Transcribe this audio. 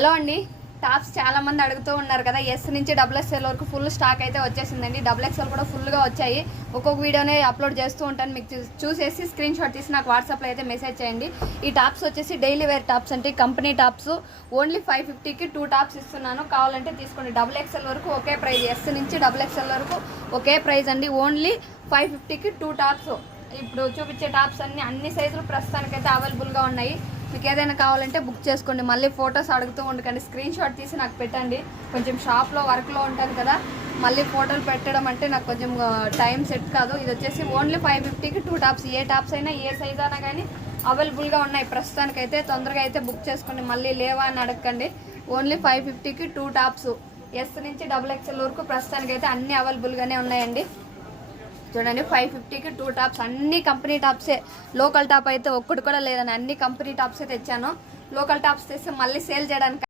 Hello అండి, tops చాలా మంది అడుగుతూ ఉన్నారు కదా. ఎస్ నుంచి XXL వరకు ఫుల్ స్టాక్ అయితే వచ్చేసిందండి. XXL కూడా ఫుల్గా వచ్చాయి. ఒక్కొక్క వీడియోనే అప్లోడ్ చేస్తూ ఉంటాను. మీకు చూసేసి స్క్రీన్ షాట్ తీసి నాకు వాట్సాప్లో అయితే మెసేజ్ చేయండి. ఈ టాప్స్ వచ్చేసి డైలీ వేర్ టాప్స్ అంటే కంపెనీ టాప్స్. ఓన్లీ 550కి 2 టాప్స్ ఇస్తున్నాను. కావాలంటే తీసుకోండి. XXL వరకు ఒకే ప్రైజ్, ఎస్ నుంచి XXL వరకు ఒకే ప్రైజ్ అండి. ఓన్లీ 550కి 2 టాప్స్. ఇప్పుడు చూపించే టాప్స్ అన్ని సైజులు ప్రస్తుతానికైతే అవైలబుల్గా ఉన్నాయి. మీకు ఏదైనా కావాలంటే బుక్ చేసుకోండి. మళ్ళీ ఫొటోస్ అడుగుతూ ఉండకండి, స్క్రీన్ షాట్ తీసి నాకు పెట్టండి. కొంచెం షాప్లో వర్క్లో ఉంటాను కదా, మళ్ళీ ఫోటోలు పెట్టడం అంటే నాకు కొంచెం టైం సెట్ కాదు. ఇది వచ్చేసి ఓన్లీ 550కి 2 టాప్స్. ఏ టాప్స్ అయినా ఏ సైజ్ అయినా కానీ అవైలబుల్గా ఉన్నాయి ప్రస్తుతానికైతే. తొందరగా అయితే బుక్ చేసుకోండి, మళ్ళీ లేవా అని అడగండి. ఓన్లీ 550కి 2 టాప్స్. ఎస్ నుంచి XXL వరకు ప్రస్తుతానికైతే అన్నీ అవైలబుల్గానే ఉన్నాయండి. చూడండి, 550కి 2 టాప్స్. అన్ని కంపెనీ టాప్సే. లోకల్ టాప్ అయితే ఒక్కటి కూడా లేదని అన్ని కంపెనీ టాప్సే తెచ్చాను. లోకల్ టాప్స్ తెస్తే మళ్ళీ సేల్ చేయడానికి